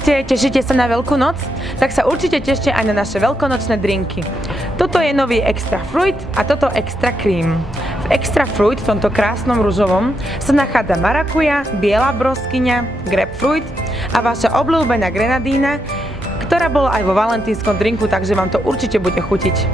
Čaute, tešíte sa na Veľkú noc? Tak sa určite tešte aj na naše veľkonočné drinky. Toto je nový Extra Fruit a toto Extra Cream. V Extra Fruit, v tomto krásnom ružovom, sa nachádza marakuja, biela broskyňa, grapefruit a vaša obľúbená grenadína, ktorá bola aj vo valentínskom drinku, takže vám to určite bude chutiť.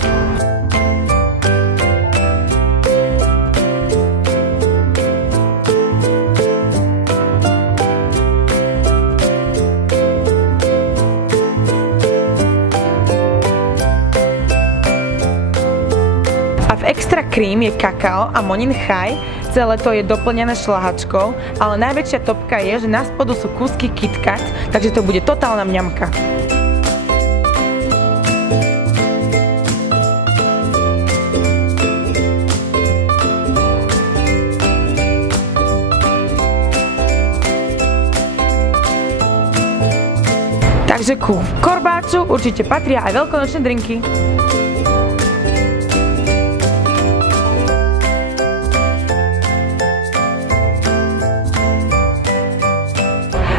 Extra Cream je kakao a monin chaj, celé to je doplnené šlahačkou, ale najväčšia topka je, že na spodu sú kúsky KitKat, takže to bude totálna mňamka. Takže ku korbáču určite patria aj veľkonočné drinky.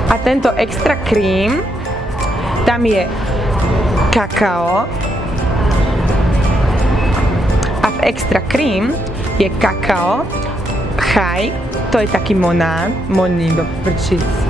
A tento Extra Cream, tam je kakao a v Extra Cream je kakao, chaj, to je taký monín do prčic.